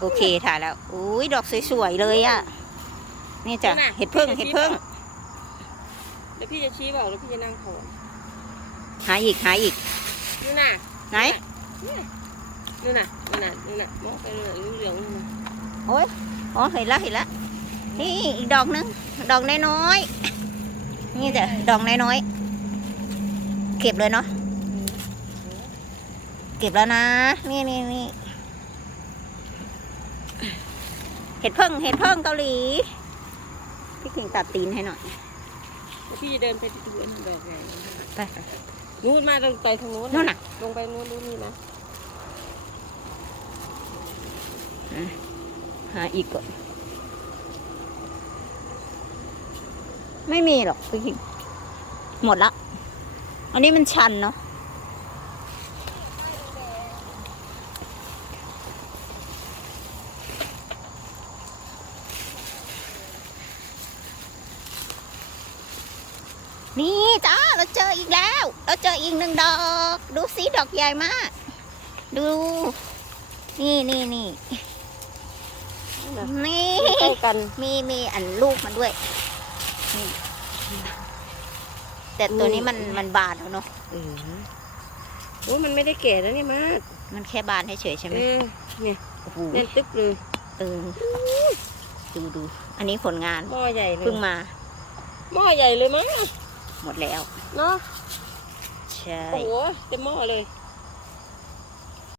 โอเคถ่ายแล้วอุ้ยดอกสวยๆเลยอะนี่จ้ะนั่นน่ะเห็ดพึ่งเห็เห็ดดพึ่พึ่งงเดี๋ยวพี่จะชี้บอกแล้วพี่จะนั่งโผล่หาอีกหาอีกนู่นน่ะไหนนู่นน่ะนู่นน่ะนู่นน่ะมองไปเลยเหลืองๆนู่นน่ะโอ้ยอ๋อเห็นแล้วเห็นแล้วนี่อีกดอกนึงดอกน้อยๆนี่จ้ะดอกน้อยๆเก็บเลยเนาะเก็บแล้วนะ นี่นี่นี่เห็ดเพิ่งเห็ดเพิ่งเกาหลีพี่ขิงตัดตีนให้หน่อยเดี๋ยวพี่จะเดินไปดูอันนั้นดอกใหญ่ไปนู่นมาลงไปทางนู้นนู่นน่ะ ลงไปนู้นนู้นนี่นะหาอีกก่อนไม่มีหรอกพี่ขิงหมดละ อันนี้มันชันเนาะ นี่จ้าเราเจออีกแล้ว เราเจออีกหนึ่งดอก ดูสิดอกใหญ่มาก ดู นี่นี่นี่น่ะนี่ใกล้กันมีมีอันลูกมันด้วยนี่แต่ตัวนี้มันมันบานแล้วเนาะเออโอ้มันไม่ได้แก่แล้วเนี่ยมากมันแค่บานเฉยๆใช่ไหมเออเนี่ยโอ้โหแน่นตึ๊บเลยเออดูดู อันนี้ผลงานหม้อใหญ่เลยเพิ่งมาหม้อใหญ่เลยมั้ง หมดแล้ว เนาะใช่ โอ้โหเต็มหม้อเลย